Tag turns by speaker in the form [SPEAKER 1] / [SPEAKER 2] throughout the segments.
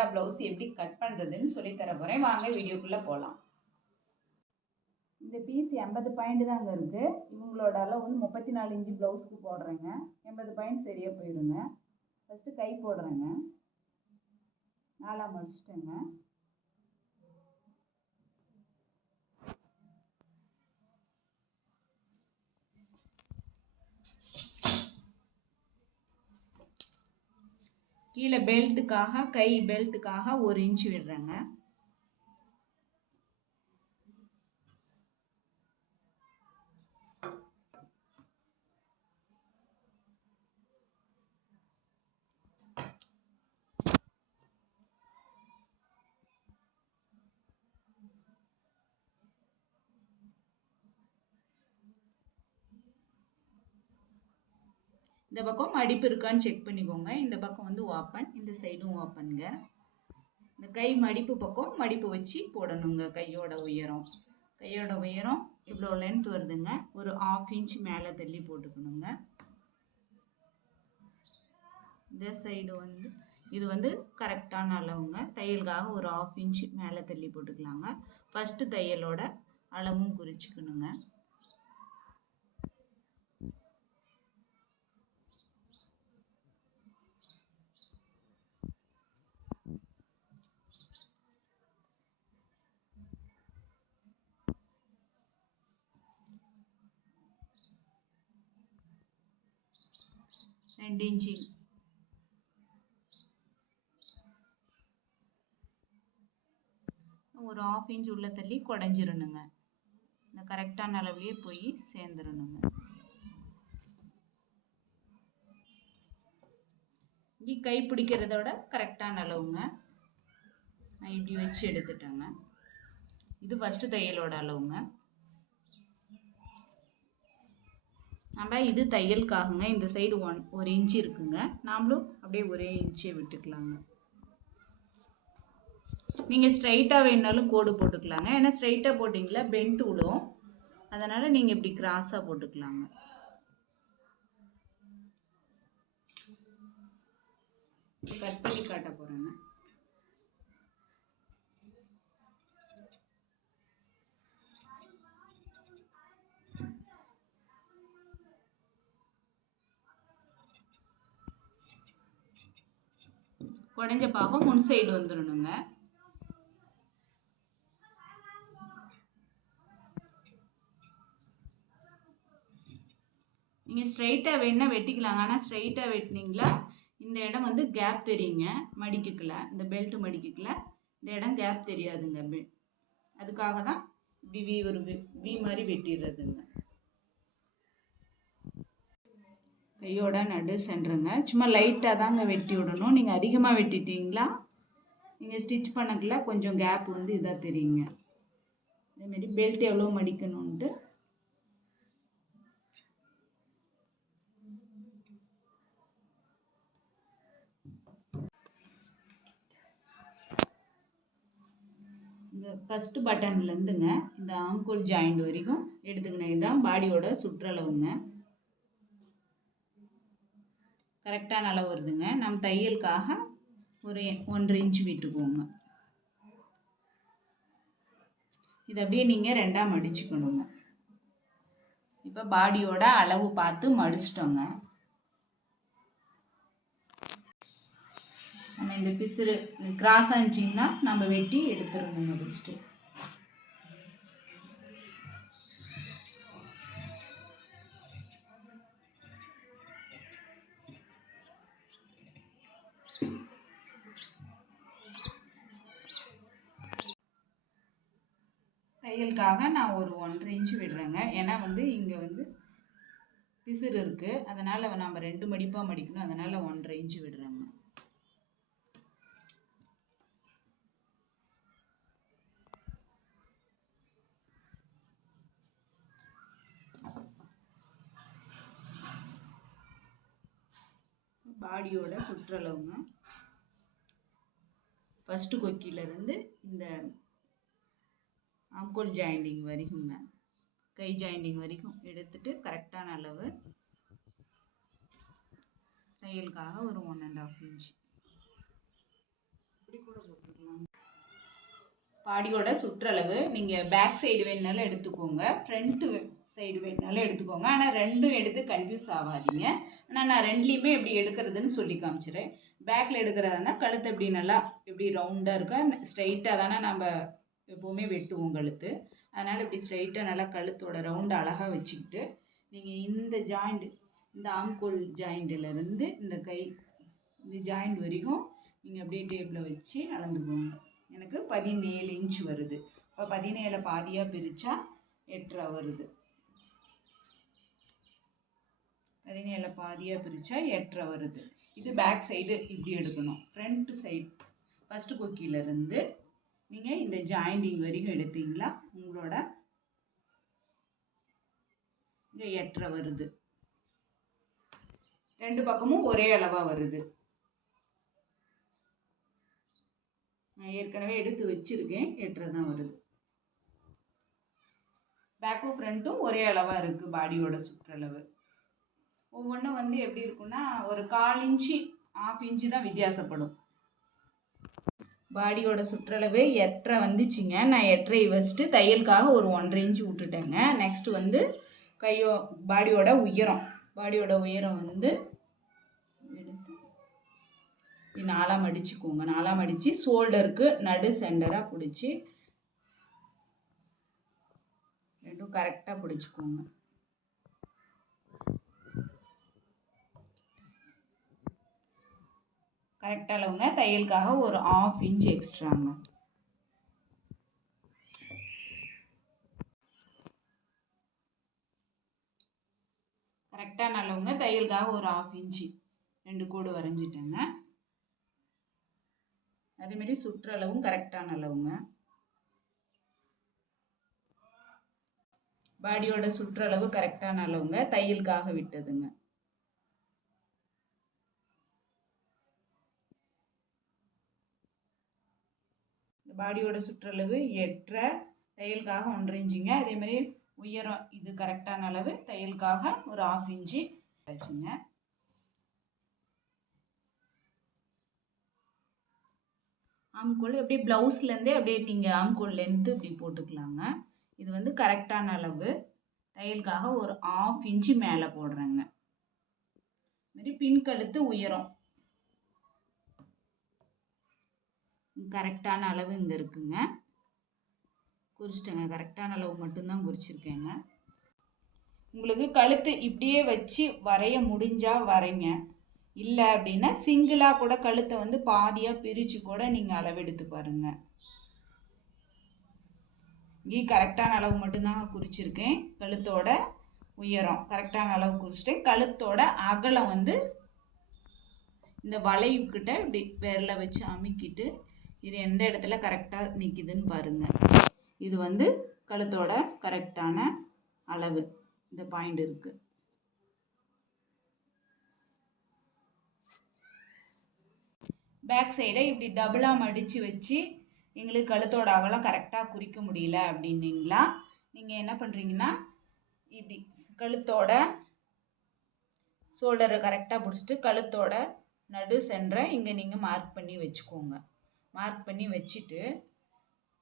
[SPEAKER 1] சாதா ப்ளவுஸ் எப்படி கட் பண்ணுறதுன்னு சொல்லித்தர போகிறேன் வாங்க வீடியோக்குள்ளே போகலாம் இந்த பீஸ் எண்பது பாயிண்ட் தாங்க இருக்குது இவங்களோட அளவு வந்து முப்பத்தி நாலு இன்ச்சு ப்ளவுஸ்க்கு போடுறேங்க. எண்பது பாயிண்ட் சரியாக போயிடுங்க. ஃபஸ்ட்டு கை போடுறேங்க. நாலாம் முடிச்சிட்டேங்க கீழே பெல்ட்டுக்காக கை பெல்ட்டுக்காக ஒரு இன்ச்சு விடுறேங்க. இந்த பக்கம் மடிப்பு இருக்கான்னு செக் பண்ணிக்கோங்க. இந்த பக்கம் வந்து ஓப்பன் இந்த சைடும் ஓப்பனுங்க இந்த கை மடிப்பு பக்கம் மடிப்பு வச்சு போடணுங்க கையோட உயரம். கையோட உயரம் இவ்வளோ லென்த் வருதுங்க? ஒரு ஆஃப் இன்ச் மேலே தள்ளி போட்டுக்கணுங்க. இந்த சைடு வந்து இது வந்து கரெக்டான அளவுங்க. தையலுக்காக ஒரு ஆஃப் இன்ச் மேலே தள்ளி போட்டுக்கலாங்க. ஃபஸ்ட்டு தையலோட அளவும் குறிச்சிக்கணுங்க. ரெண்டு இன்ச்சு ஒரு ஆஃப் இன்ச் உள்ள தள்ளி குடஞ்சிரணுங்க. இந்த கரெக்டான அளவுலேயே போய் சேர்ந்துடணுங்க இங்கே கை பிடிக்கிறதோட கரெக்டான அளவுங்க. நான் இப்படி வச்சு எடுத்துட்டேங்க. இது ஃபஸ்ட்டு தையலோட அளவுங்க. நம்ம இது தையலுக்காகங்க இந்த சைடு ஒன் ஒரு இன்ச்சு இருக்குங்க. நாமளும் அப்படியே ஒரே இன்ச்சே விட்டுக்கலாங்க. நீங்கள் ஸ்ட்ரைட்டாக வேணாலும் கோடு போட்டுக்கலாங்க. ஏன்னா ஸ்ட்ரைட்டாக போட்டிங்களா பெண்ட் விடும் அதனால் நீங்கள் இப்படி கிராஸாக போட்டுக்கலாங்க. கட் பண்ணி காட்ட போகிறேங்க உடஞ்ச பாகம் முன் சைடு வந்துடணுங்க நீங்கள் ஸ்ட்ரைட்டாக வேணுன்னா வெட்டிக்கலாங்க. ஆனால் ஸ்ட்ரைட்டாக வெட்டினீங்களா இந்த இடம் வந்து கேப் தெரியுங்க மடிக்குக்குள்ள. இந்த பெல்ட் மடிக்குக்குள்ள இந்த இடம் கேப் தெரியாதுங்க. அதுக்காக தான் இப்படி வி ஒரு வி மாதிரி வெட்டிடுறதுங்க. கையோட நடு சென்றுங்க. சும்மா லைட்டாக தாங்க வெட்டி விடணும். நீங்கள் அதிகமாக வெட்டிட்டீங்களா? நீங்கள் ஸ்டிச் பண்ணக்குள்ள கொஞ்சம் கேப் வந்து இதாக தெரியுங்க. அதேமாரி பெல்ட் எவ்வளோ மடிக்கணுன்ட்டு இந்த ஃபஸ்ட்டு பட்டன்லேருந்துங்க இந்த ஆங்கோல் ஜாயிண்ட் வரைக்கும் எடுத்துக்கினேன் இதுதான் பாடியோட சுற்றளவுங்க. கரெக்டான அளவு வருதுங்க. நம்ம தையலுக்காக ஒரு ஒன்றரை இன்ச் விட்டுக்குவோங்க. இது அப்படியே நீங்கள் ரெண்டாக மடிச்சுக்கணுங்க. இப்போ பாடியோட அளவு பார்த்து மடிச்சிட்டோங்க. நம்ம இந்த பிசுறு கிராஸ் ஆச்சுங்கன்னா நம்ம வெட்டி எடுத்துடணுங்க ஃபஸ்ட்டு தையலுக்காக நான் ஒரு ஒன்றரை இன்ச்சு விடுறேங்க. ஏன்னா வந்து இங்கே வந்து பிசுறு இருக்குது அதனால் நம்ம ரெண்டு மடிப்பாக மடிக்கணும். அதனால் ஒன்றரை இன்ச்சு விடுறேங்க. பாடியோட சுற்றளவுங்க. ஃபஸ்ட்டு கொக்கியிலேருந்து இந்த ஆம்கோல் ஜாயிண்டிங் வரைக்குங்க கை ஜாயிண்டிங் வரைக்கும் எடுத்துட்டு கரெக்டான அளவு தையலுக்காக ஒரு ஒன் அண்ட் ஆஃப் இன்ச் இப்படி கூட போட்டுக்கலாம். பாடியோட சுற்றளவு நீங்கள் பேக் சைடு வேணுனாலும் எடுத்துக்கோங்க. ஃப்ரண்ட்டு சைடு வேணுனாலும் எடுத்துக்கோங்க. ஆனால் ரெண்டும் எடுத்து கன்ஃபியூஸ் ஆகாதீங்க. ஆனால் நான் ரெண்டுலேயுமே எப்படி எடுக்கிறதுன்னு சொல்லி காமிச்சிடுறேன். பேக்கில் எடுக்கிறதா கழுத்து எப்படி நல்லா எப்படி ரவுண்டாக இருக்கா ஸ்ட்ரைட்டாக தானே நம்ம எப்போவுமே வெட்டுவோம் கழுத்து அதனால் இப்படி ஸ்ட்ரைட்டாக நல்லா கழுத்தோட ரவுண்டு அழகாக வச்சுக்கிட்டு நீங்கள் இந்த ஜாயிண்ட் இந்த ஆங்கோல் ஜாயிண்ட்டிலேருந்து இந்த கை இந்த ஜாயிண்ட் வரைக்கும் நீங்கள் அப்படியே டேபிளில் வச்சு அளந்துக்கோங்க எனக்கு பதினேழு இன்ச் வருது. இப்போ பதினேழை பாதியாக பிரித்தா எட்டரை வருது. பதினேழை பாதியாக பிரித்தா எட்டரை வருது. இது பேக் சைடு இப்படி எடுக்கணும். ஃப்ரண்ட் சைட் ஃபஸ்ட்டு கொக்கியிலேருந்து நீங்கள் இந்த ஜாயிண்டிங் வரைக்கும் எடுத்தீங்களா? உங்களோட இங்கே எட்டரை வருது. ரெண்டு பக்கமும் ஒரே அளவாக வருது. நான் ஏற்கனவே எடுத்து வச்சிருக்கேன். எட்டரை தான் வருது. பேக்கும் ஃப்ரண்ட்டும் ஒரே அளவாக இருக்குது பாடியோட சுற்றளவு. ஒவ்வொன்றும் வந்து எப்படி இருக்குன்னா ஒரு கால் இன்ச்சு ஆஃப் இன்ச்சு தான் வித்தியாசப்படும். பாடியோட சுற்றளவு எட்டரை வந்துச்சுங்க. நான் எட்டரை வச்சுட்டு தையலுக்காக ஒரு ஒன்றரை இன்ச்சு விட்டுட்டேங்க. நெக்ஸ்ட்டு வந்து கையோ பாடியோட உயரம். பாடியோட உயரம் வந்து எடுத்து இப்படி நாலாக அடித்து நாலாக ஷோல்டருக்கு நடு சென்டராக பிடிச்சி ரெண்டும் கரெக்டாக பிடிச்சிக்கோங்க. கரெக்ட் அளவுங்க தையலுக்காக ஒரு ஆஃப் இன்ச் எக்ஸ்ட்ராங்க கரெக்டான அளவுங்க தையலுக்காக ஒரு ஆஃப் இன்ச்சு ரெண்டு கோடு வரைஞ்சிட்டேங்க. அதேமாரி சுற்றளவும் கரெக்டான அளவுங்க பாடியோட சுற்றளவு கரெக்டான அளவுங்க தையலுக்காக விட்டதுங்க. பாடியோட சுற்றளவு எட்டரை தையலுக்காக ஒன்றரை இன்ச்சுங்க. அதே மாதிரி உயரம் இது கரெக்டான அளவு தையலுக்காக ஒரு ஆஃப் இன்ச்சு வச்சுங்க. ஆம்கோல் அப்படியே ப்ளவுஸ்லேருந்தே அப்படியே நீங்கள் ஆம்கோல் லென்த்து இப்படி போட்டுக்கலாங்க. இது வந்து கரெக்டான அளவு. தையலுக்காக ஒரு ஆஃப் இன்ச்சு மேலே போடுறேங்க. மாதிரி பின் கழுத்து உயரம். கரெக்டான அளவு இங்கே இருக்குங்க. குறிச்சிட்டேங்க. கரெக்டான அளவு மட்டும்தான் குறிச்சிருக்கேங்க. உங்களுக்கு கழுத்து இப்படியே வச்சு வரைய முடிஞ்சால் வரைங்க. இல்லை அப்படின்னா சிங்கிளாக கூட கழுத்தை வந்து பாதியாக பிரித்து கூட நீங்கள் அளவெடுத்து பாருங்கள் இங்கே கரெக்டான அளவு மட்டும்தாங்க குறிச்சிருக்கேன். கழுத்தோட உயரம் கரெக்டான அளவு குறிச்சிட்டேன். கழுத்தோட அகலம் வந்து இந்த வளைவுக்கிட்ட இப்படி விரலை வச்சு அமுக்கிட்டு இது எந்த இடத்துல கரெக்டாக நிற்கிதுன்னு பாருங்கள் இது வந்து கழுத்தோட கரெக்டான அளவு. இந்த பாயிண்ட் இருக்குது பேக் சைடை இப்படி டபுளாக மடித்து வச்சு எங்களுக்கு கழுத்தோட அகலம் கரெக்டாக குறிக்க முடியல அப்படின்னீங்களா? நீங்கள் என்ன பண்ணுறீங்கன்னா இப்படி கழுத்தோட ஷோல்டரை கரெக்டாக பிடிச்சிட்டு கழுத்தோட நடு சென்றை இங்கே நீங்கள் மார்க் பண்ணி வச்சுக்கோங்க. மார்க் பண்ணி வச்சுட்டு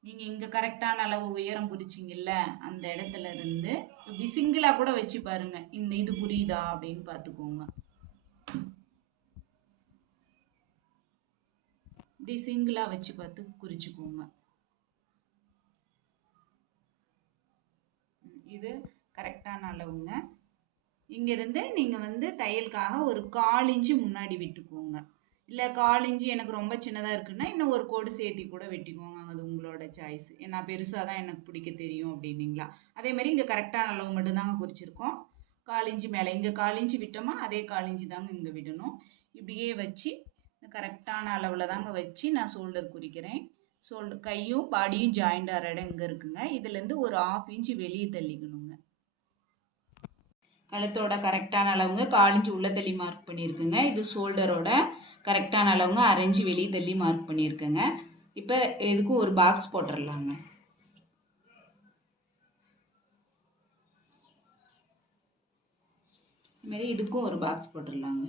[SPEAKER 1] நீங்கள் இங்கே கரெக்டான அளவு உயரம் குறிச்சிங்கல்ல அந்த இடத்துல இருந்து இப்படி சிங்கிளாக கூட வச்சு பாருங்கள் இந்த இது புரியுதா அப்படின்னு பார்த்துக்கோங்க. இப்படி சிங்கிளாக வச்சு பார்த்து குறிச்சிக்கோங்க. இது கரெக்டான அளவுங்க. இங்கேருந்து நீங்கள் வந்து தையலுக்காக ஒரு கால் இன்ச்சு முன்னாடி விட்டுக்கோங்க. இல்லை கால் இஞ்சி எனக்கு ரொம்ப சின்னதாக இருக்குன்னா இன்னும் ஒரு கோடு சேர்த்தி கூட வெட்டிக்கோங்க அது உங்களோட சாய்ஸ் ஏன்னா பெருசாக தான் எனக்கு பிடிக்க தெரியும் அப்படின்னீங்களா? அதே மாதிரி இங்கே கரெக்டான அளவு மட்டும்தாங்க குறிச்சிருக்கோம். கால் இன்ச்சு மேலே இங்கே கால் இன்ச்சு விட்டோமா அதே கால் தாங்க இங்கே விடணும். இப்படியே வச்சு கரெக்டான அளவில் தாங்க வச்சு நான் ஷோல்டர் குறிக்கிறேன். ஷோல்டர் கையும் பாடியும் ஜாயிண்ட் ஆகிற இடம் இங்கே இருக்குங்க. இதுலேருந்து ஒரு ஆஃப் இன்ச்சு வெளியே தள்ளிக்கணுங்க. கழுத்தோட கரெக்டான அளவுங்க காலிஞ்சி உள்ள தள்ளி மார்க் பண்ணியிருக்குங்க. இது ஷோல்டரோட கரெக்டான அளவுங்க அரைஞ்சி வெளியே தள்ளி மார்க் பண்ணியிருக்கேங்க. இப்போ இதுக்கும் ஒரு பாக்ஸ் போட்டுடலாங்க இதுமாரி இதுக்கும் ஒரு பாக்ஸ் போட்டுடலாங்க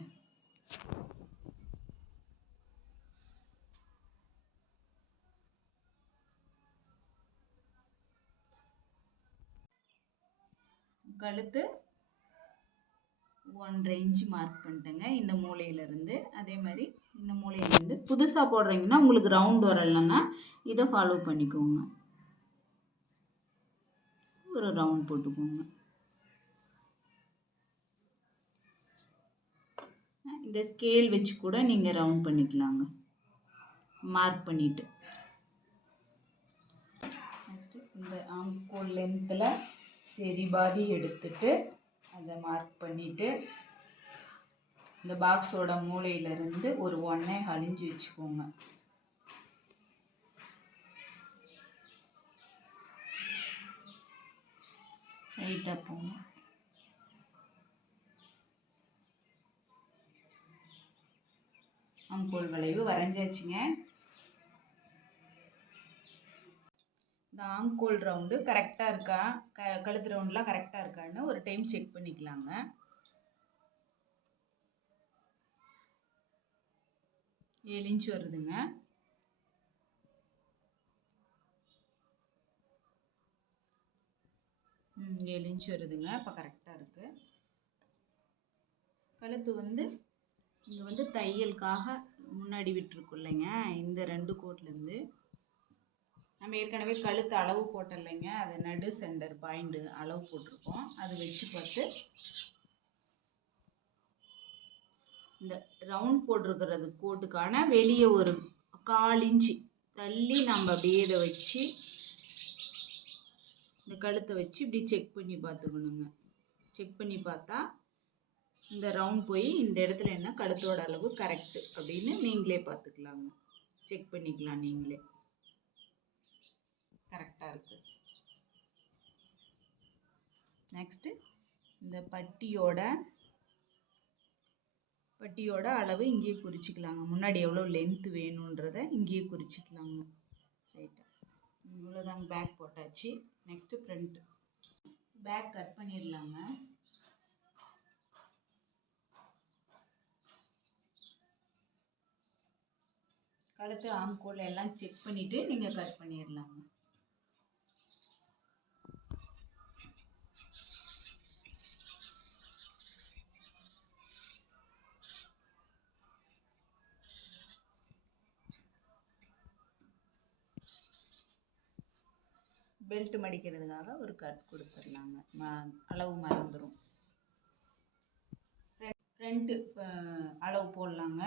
[SPEAKER 1] கழுத்து ஒன்றரை இன்ச்சு மார்க் பண்ணிட்டேங்க. இந்த மூலையிலேருந்து. அதே மாதிரி இந்த மூலையிலேருந்து புதுசாக போடுறீங்கன்னா உங்களுக்கு ரவுண்ட் வரலைன்னா இதை ஃபாலோ பண்ணிக்கோங்க. ஒரு ரவுண்ட் போட்டுக்கோங்க. இந்த ஸ்கேல் வச்சு கூட நீங்கள் ரவுண்ட் பண்ணிக்கலாங்க. மார்க் பண்ணிவிட்டு நெக்ஸ்ட்டு இந்த ஆம்கோல் லென்த்தில் சரி பாதி எடுத்துட்டு அதை மார்க் பண்ணிவிட்டு இந்த பாக்ஸோட மூளையிலிருந்து ஒரு ஒன்னே அழிஞ்சு வச்சுக்கோங்க. ரைட்டாக போங்க. அங்கோல் வளைவு வரைஞ்சாச்சுங்க. இந்த கோல்ட் ரவுண்டு கரெக்டாக இருக்கா? க கழுத்து ரவுண்டெலாம் கரெக்டாக இருக்கான்னு ஒரு டைம் செக் பண்ணிக்கலாங்க. ஏழு இன்ச் வருதுங்க. ம் ஏழு இன்ச் வருதுங்க. இப்போ கரெக்டாக இருக்குது கழுத்து வந்து இங்கே வந்து தையலுக்காக முன்னாடி விட்டுருக்கோம் இல்லைங்க இந்த ரெண்டு கோட்லேருந்து நம்ம ஏற்கனவே கழுத்து அளவு போட்டலைங்க. அது நடு சென்டர் பாயிண்ட்டு அளவு போட்டிருக்கோம். அது வச்சு பார்த்து இந்த ரவுண்ட் போட்டிருக்கிறது கோட்டுக்கான வெளியே ஒரு கால் இன்ச்சு தள்ளி நம்ம அப்படியே இதை வச்சு இந்த கழுத்தை வச்சு இப்படி செக் பண்ணி பார்த்துக்கணுங்க. செக் பண்ணி பார்த்தா இந்த ரவுண்ட் போய் இந்த இடத்துல என்ன கழுத்தோட அளவு கரெக்டு அப்படின்னு நீங்களே பார்த்துக்கலாங்க. செக் பண்ணிக்கலாம் நீங்களே. கரெக்டாக இருக்குது நெக்ஸ்ட்டு இந்த பட்டியோட பட்டியோட அளவு இங்கேயே குறிச்சிக்கலாங்க. முன்னாடி எவ்வளோ லென்த்து வேணுன்றதை இங்கேயே குறிச்சிக்கலாங்க. ரைட்டாக இவ்வளோதாங்க பேக் போட்டாச்சு. நெக்ஸ்ட்டு ஃப்ரண்ட்டு பேக் கட் பண்ணிடலாங்க கழுத்து ஆம்கோல் எல்லாம் செக் பண்ணிவிட்டு நீங்கள் கட் பண்ணிடலாங்க பெல்ட் மடிக்கிறதுக்காக ஒரு கட் கொடுத்துருந்தாங்க ம அளவு மறந்துடும் ஃப்ரண்ட்டு அளவு போடலாங்க.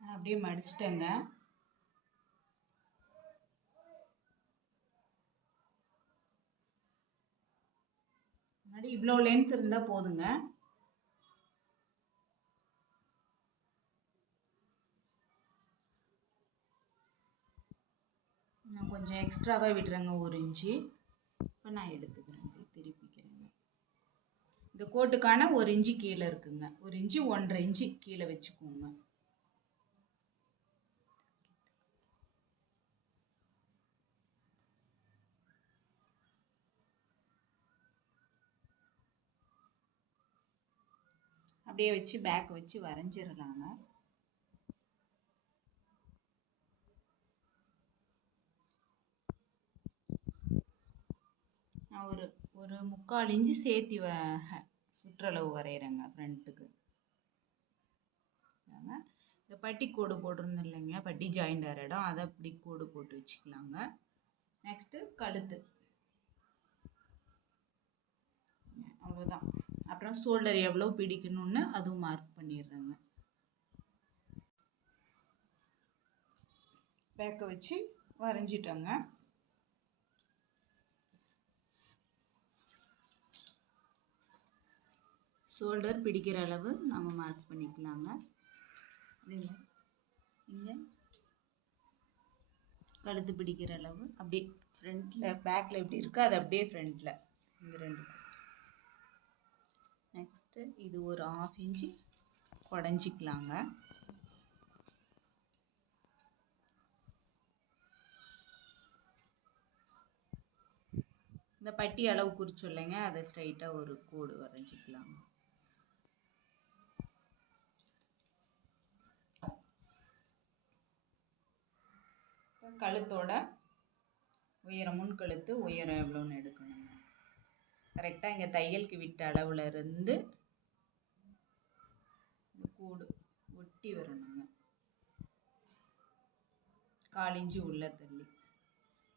[SPEAKER 1] நான் அப்படியே மடிச்சிட்டேங்க. முன்னாடி இவ்வளோ லென்த் இருந்தால் போதுங்க. நான் கொஞ்சம் எக்ஸ்ட்ராவாக விடுறேங்க ஒரு இன்ச்சு. இப்போ நான் எடுத்துக்கிறேன் திருப்பிக்கிறேங்க. இந்த கோட்டுக்கான ஒரு இன்ச்சு கீழே இருக்குங்க. ஒரு இன்ச்சு ஒன்றரை இன்ச்சு கீழே வச்சுக்கோங்க. அப்படியே வச்சு பேக் வச்சு வரைஞ்சிடலாங்க நான் ஒரு ஒரு முக்கால் இன்ச்சு சேர்த்தி வ சுற்றளவு வரைகிறேங்க ஃப்ரண்ட்டுக்கு. இந்த பட்டி கோடு போட்டிருந்தோம் இல்லைங்க பட்டி ஜாயிண்ட் ஆகிற இடம் அதை அப்படி கோடு போட்டு வச்சுக்கலாங்க. நெக்ஸ்ட்டு கழுத்து. அவ்வளோதான் அப்புறம் ஷோல்டர் எவ்வளோ பிடிக்கணும்னு அதுவும் மார்க் பண்ணிடுறேங்க. பேக்கை வச்சு வரைஞ்சிட்டோங்க. ஷோல்டர் பிடிக்கிற அளவு நம்ம மார்க் பண்ணிக்கலாங்க. இங்கே கழுத்து பிடிக்கிற அளவு. அப்படியே ஃப்ரண்ட்டில் பேக்கில் எப்படி இருக்கோ அது அப்படியே ஃப்ரண்ட்டில் இந்த ரெண்டு நெக்ஸ்ட்டு இது ஒரு ஆஃப் இன்ச்சு குடஞ்சிக்கலாங்க. இந்த பட்டி அளவு குறிச்சொல்லைங்க அதை ஸ்ட்ரைட்டாக ஒரு கோடு வரைஞ்சிக்கலாங்க. கழுத்தோட உயரம் முன் கழுத்து உயரம் எவ்வளோன்னு எடுக்கணுங்க. கரெக்டாக இங்கே தையலுக்கு விட்ட அளவில் இருந்து இந்த கூடு ஒட்டி வரணுங்க. கால் உள்ள தள்ளி.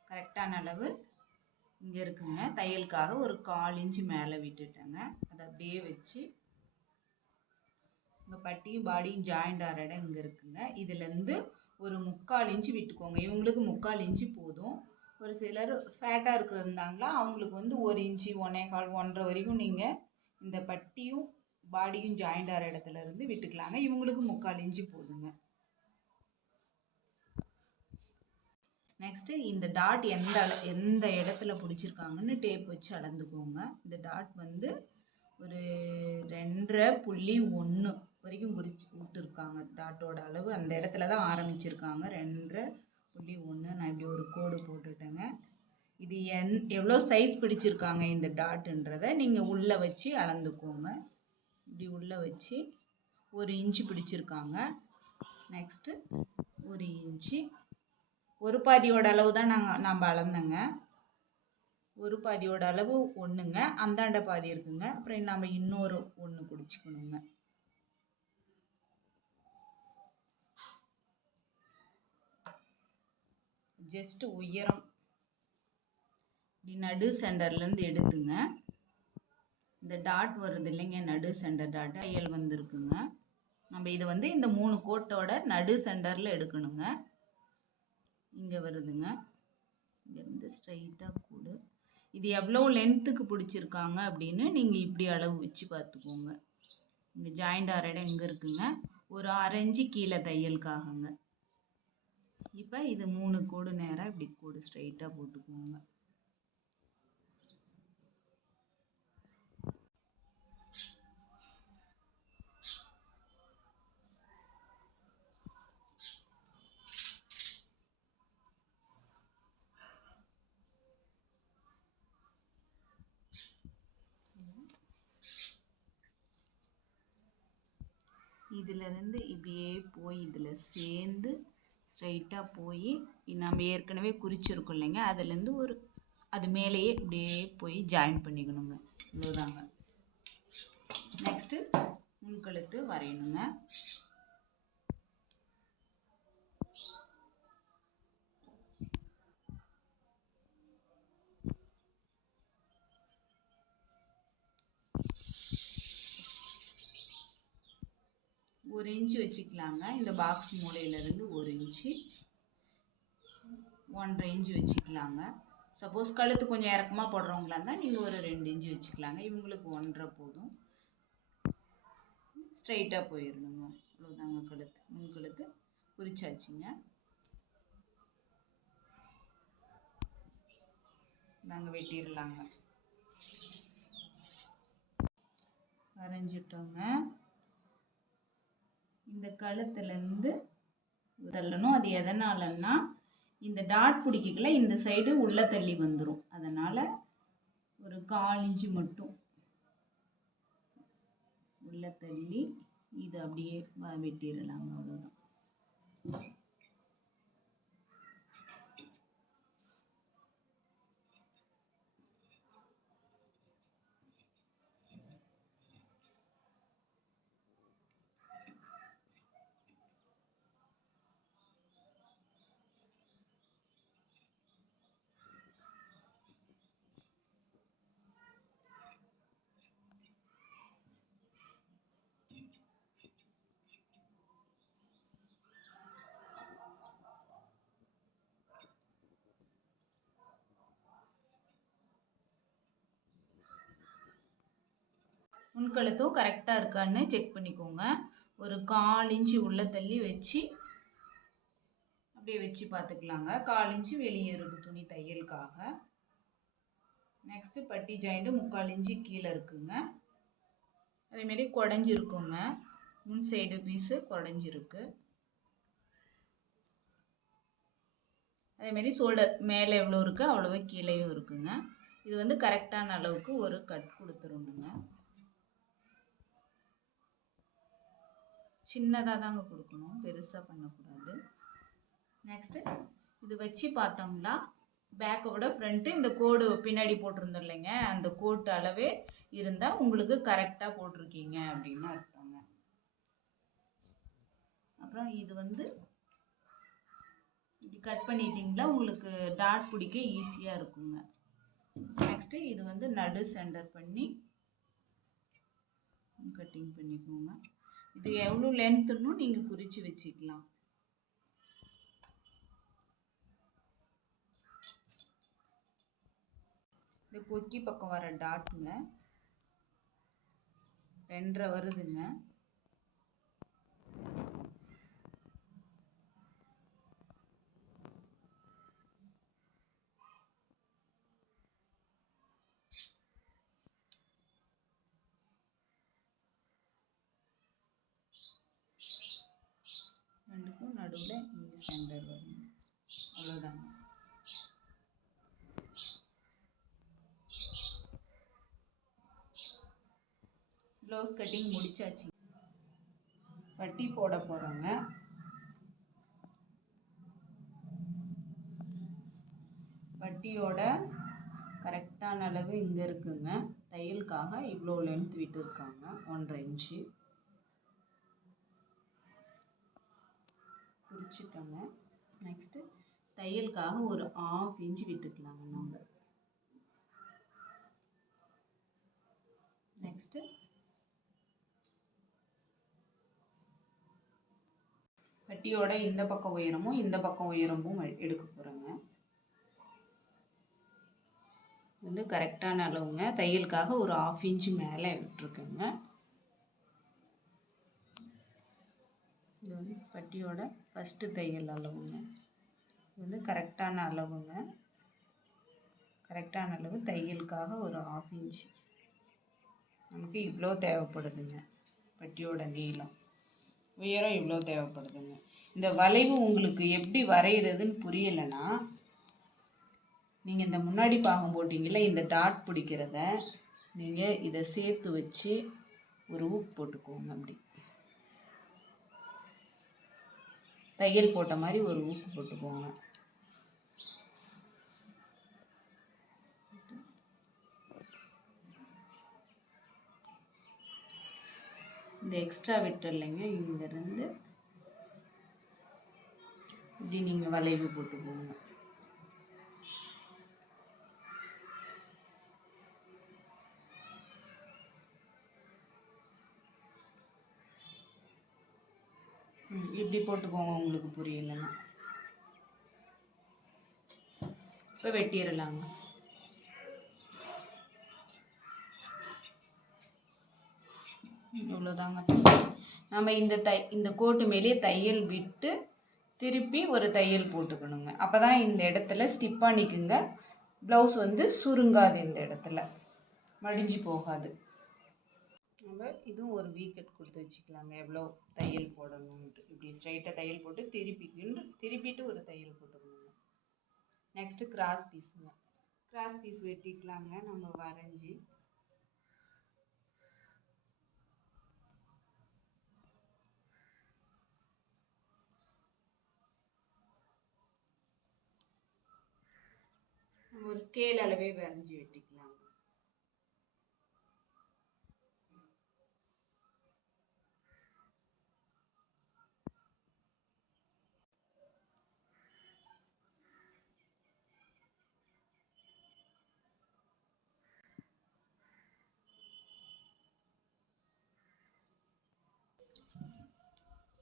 [SPEAKER 1] கரெக்டான அளவு இங்கே இருக்குங்க. தையலுக்காக ஒரு கால் இன்ச்சு மேலே விட்டுட்டேங்க. அதை அப்படியே வச்சு இங்கே பட்டியும் பாடியும் ஜாயிண்ட் ஆகிற இடம் இங்கே இருக்குங்க. இதுலேருந்து ஒரு முக்கால் இன்ச்சு விட்டுக்கோங்க. இவங்களுக்கு முக்கால் இன்ச்சு போதும். ஒரு சிலர் ஃபேட்டாக இருக்கிறந்தாங்களா அவங்களுக்கு வந்து ஒரு இன்ச்சு ஒன்றே கால் ஒன்றரை வரைக்கும் நீங்கள் இந்த பட்டியும் பாடியும் ஜாயிண்ட் ஆகிற இடத்துல இருந்து விட்டுக்கலாங்க. இவங்களுக்கு முக்கால் இன்ச்சு போதுங்க. நெக்ஸ்ட்டு இந்த டாட் எந்த அள எந்த இடத்துல பிடிச்சிருக்காங்கன்னு டேப் வச்சு அளந்துக்கோங்க. இந்த டாட் வந்து ஒரு ரெண்டரை புள்ளி ஒன்று வரைக்கும் முடிச்சு விட்டுருக்காங்க. டாட்டோட அளவு அந்த இடத்துல தான் ஆரம்பிச்சிருக்காங்க. ரெண்டரை புள்ளி ஒன்று நான் இப்படி ஒரு கோடு போட்டுட்டேங்க. இது என் எவ்வளோ சைஸ் பிடிச்சிருக்காங்க இந்த டாட்டுன்றதை நீங்கள் உள்ளே வச்சு அளந்துக்கோங்க. இப்படி உள்ளே வச்சு ஒரு இன்ச்சு பிடிச்சிருக்காங்க. நெக்ஸ்ட்டு ஒரு இன்ச்சு. ஒரு பாதியோட அளவு தான் நாங்கள் நம்ம அளந்தோங்க. ஒரு பாதியோட அளவு ஒன்றுங்க அந்தாண்ட பாதி இருக்குங்க. அப்புறம் நம்ம இன்னொரு ஒன்று குடிச்சிக்கணுங்க ஜஸ்ட் உயரம். இப்படி நடு சென்டர்லேருந்து எடுத்துங்க. இந்த டாட் வருது இல்லைங்க நடு சென்டர் டாட் தையல் வந்திருக்குங்க. நம்ம இதை வந்து இந்த மூணு கோட்டோட நடு சென்டரில் எடுக்கணுங்க. இங்கே வருதுங்க. இங்கேருந்து ஸ்ட்ரைட்டாக கூடு. இது எவ்வளோ லென்த்துக்கு பிடிச்சிருக்காங்க அப்படின்னு நீங்கள் இப்படி அளவு வச்சு பார்த்துக்கோங்க. இங்கே ஜாயிண்ட் ஆகிற இடம் எங்கே இருக்குங்க. ஒரு அரை கீழே தையலுக்காகங்க. இப்போ இது மூணு கோடு நேராக இப்படி கோடு ஸ்ட்ரைட்டாக போட்டுக்கோங்க இதிலிருந்து இப்படியே போய் இதில் சேர்ந்து ஸ்ட்ரைட்டாக போய் நம்ம ஏற்கனவே குறிச்சிருக்கோம் இல்லைங்க. அதுலேருந்து ஒரு அது மேலேயே இப்படியே போய் ஜாயின் பண்ணிக்கணுங்க. இவ்வளோதாங்க நெக்ஸ்ட்டு முன்கழுத்து வரையணுங்க. ஒரு இன்ச்சு வச்சுக்கலாங்க. இந்த பாக்ஸ் மூலையிலேருந்து ஒரு இன்ச்சு. ஒன்றரை இன்ச்சு வச்சுக்கலாங்க. சப்போஸ் கழுத்து கொஞ்சம் இறக்கமாக போடுறவங்களா இருந்தால் நீங்கள் ஒரு ரெண்டு இன்ச்சு வச்சுக்கலாங்க. இவங்களுக்கு ஒன்றரை போதும். ஸ்ட்ரைட்டாக போயிடணுங்க அவ்வளோதாங்க கழுத்து. முன் கழுத்து குறிச்சாச்சுங்க நாங்கள் வெட்டிடலாங்க வரைஞ்சிட்டோங்க. இந்த கழுத்துலேருந்து தள்ளணும். அது எதனாலன்னா இந்த டாட் பிடிக்கல இந்த சைடு உள்ளே தள்ளி வந்துடும் அதனால் ஒரு கால் இன்ச்சு மட்டும் உள்ளே தள்ளி இது அப்படியே வ- வெட்டிடலாங்க அவ்வளோதான் முன்கழுத்தும் கரெக்டாக இருக்கான்னு செக் பண்ணிக்கோங்க. ஒரு கால் இன்ச்சு உள்ளே தள்ளி வச்சு அப்படியே வச்சு பார்த்துக்கலாங்க. கால் இன்ச்சு வெளியே துணி தையலுக்காக. நெக்ஸ்ட்டு பட்டி ஜாயிண்ட்டு முக்கால் இன்ச்சு கீழே இருக்குங்க. அதேமாரி குடஞ்சிருக்குங்க. முன் சைடு பீஸு குடஞ்சிருக்கு. அதேமாரி ஷோல்டர் மேலே எவ்வளோ இருக்குது அவ்வளோவே கீழேயும் இருக்குங்க. இது வந்து கரெக்டான அளவுக்கு ஒரு கட் கொடுத்துருணுங்க சின்னதாக தாங்க கொடுக்கணும் பெருசாக பண்ணக்கூடாது. நெக்ஸ்ட்டு இது வச்சு பார்த்தோம்னா பேக்கோட ஃப்ரண்ட்டு இந்த கோடு பின்னாடி போட்டிருந்தோம் இல்லைங்க அந்த கோட்டு அளவே இருந்தால் உங்களுக்கு கரெக்டாக போட்டிருக்கீங்க அப்படின்னு அர்த்தங்க. அப்புறம் இது வந்து இப்படி கட் பண்ணிட்டீங்களா உங்களுக்கு டாட் பிடிக்க ஈஸியாக இருக்குங்க. நெக்ஸ்ட்டு இது வந்து நடு சென்டர் பண்ணி கட்டிங் பண்ணிக்கோங்க. இது எவ்வளோ லென்த்துன்னு நீங்கள் குறித்து வச்சுக்கலாம். இந்த கொக்கி பக்கம் வர டாட்டுங்க ரெண்டரை வருதுங்க. நடுவில் இங்கே சென்டர் வரும் அவ்வளோதாங்க ப்ளவுஸ் கட்டிங் முடிச்சாச்சு. பட்டி போட போகிறோங்க பட்டியோட கரெக்டான அளவு இங்கே இருக்குங்க. தையலுக்காக இவ்வளோ லென்த் விட்டுருக்காங்க. ஒன்றரை இன்ச்சு குறிச்சிட்டோங்க நெக்ஸ்ட்டு தையலுக்காக ஒரு ஆஃப் இன்ச்சு விட்டுக்கலாங்க நம்ம. நெக்ஸ்ட்டு பட்டியோட இந்த பக்கம் உயரமும் இந்த பக்கம் உயரமும் எடுக்க போகிறோங்க வந்து கரெக்டான அளவுங்க. தையலுக்காக ஒரு ஆஃப் இன்ச்சு மேலே விட்டுருக்கேங்க. இது வந்து பட்டியோட ஃபஸ்ட்டு தையல் அளவுங்க. இது வந்து கரெக்டான அளவுங்க. கரெக்டான அளவு தையலுக்காக ஒரு ஆஃப் இன்ச் நமக்கு இவ்வளோ தேவைப்படுதுங்க. பட்டியோட நீளம். உயரம் இவ்வளோ தேவைப்படுதுங்க. இந்த வளைவு உங்களுக்கு எப்படி வரைகிறதுன்னு புரியலைன்னா நீங்கள் இந்த முன்னாடி பாகம் போட்டிங்கல்ல இந்த டாட் பிடிக்கிறத நீங்கள் இதை சேர்த்து வச்சு ஒரு ஊக்கு போட்டுக்கோங்க அப்படி. தையல் போட்ட மாதிரி ஒரு ஊக்கு போட்டுக்கோங்க இந்த எக்ஸ்ட்ரா விட்டு இல்லைங்க இங்கேருந்து இப்படி நீங்கள் வளைவு போட்டுக்கோங்க. இப்படி போட்டுக்கோங்க உங்களுக்கு புரியலன்னா. இப்போ வெட்டிடலாங்க. இவ்வளோதாங்க நம்ம இந்த தை இந்த கோட்டு மேலேயே தையல் விட்டு திருப்பி ஒரு தையல் போட்டுக்கணுங்க. அப்போ தான் இந்த இடத்துல ஸ்டிப் நிற்குங்க ப்ளவுஸ் வந்து சுருங்காது இந்த இடத்துல. மடிஞ்சு போகாது. நம்ம இதுவும் ஒரு வீக்கெட் கொடுத்து வச்சுக்கலாங்க. எவ்வளோ தையல் போடணும்ன்ட்டு. இப்படி ஸ்ட்ரைட்டாக தையல் போட்டு திருப்பி திருப்பிட்டு ஒரு தையல் போட்டுக்கணுங்க. நெக்ஸ்ட்டு கிராஸ் பீஸுங்க கிராஸ் பீஸ் வெட்டிக்கலாங்க. நம்ம வரைஞ்சி. ஒரு ஸ்கேல் அளவே வரைஞ்சி வெட்டிக்கலாம்.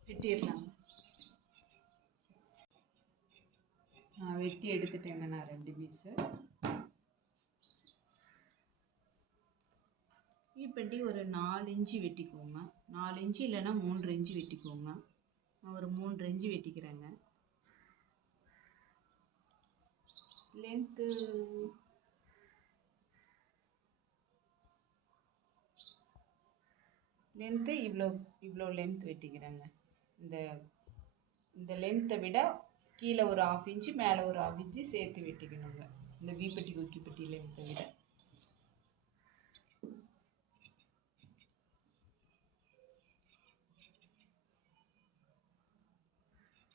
[SPEAKER 1] வெட்டிடலாம். நான் வெட்டி எடுத்துட்டேங்க நான் ரெண்டு பீஸு இப்படி ஒரு நாலு இன்ச்சு வெட்டிக்கோங்க. நாலு இன்ச்சு இல்லைன்னா மூன்று இன்ச்சு வெட்டிக்கோங்க. நான் ஒரு மூன்று இன்ச்சு வெட்டிக்கிறேங்க. லென்த்து லென்த்து இவ்வளோ இவ்வளோ லென்த் வெட்டிக்கிறேங்க. இந்த இந்த லென்த்தை விட கீழே ஒரு ஆஃப் இன்ச்சு மேலே ஒரு ஆஃப் இன்ச்சு சேர்த்து வெட்டிக்கணுங்க. இந்த வீப்பட்டி குக்கிப்பட்டி லென்த்தை விட.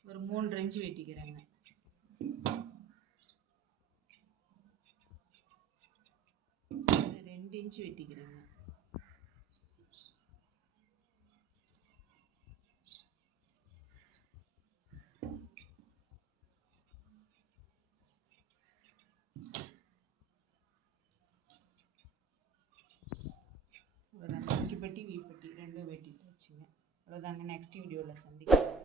[SPEAKER 1] ஒரு மூன்று இன்ச்சு வெட்டிக்கிறேங்க.
[SPEAKER 2] ரெண்டு இன்ச்சு வெட்டிக்கிறேங்க. பெட்டி வீ பெட்டி ரெண்டும் வெட்டிட்டு வச்சுங்க. அவ்வளோதாங்க நெக்ஸ்ட் வீடியோவில் சந்திக்கிறேன்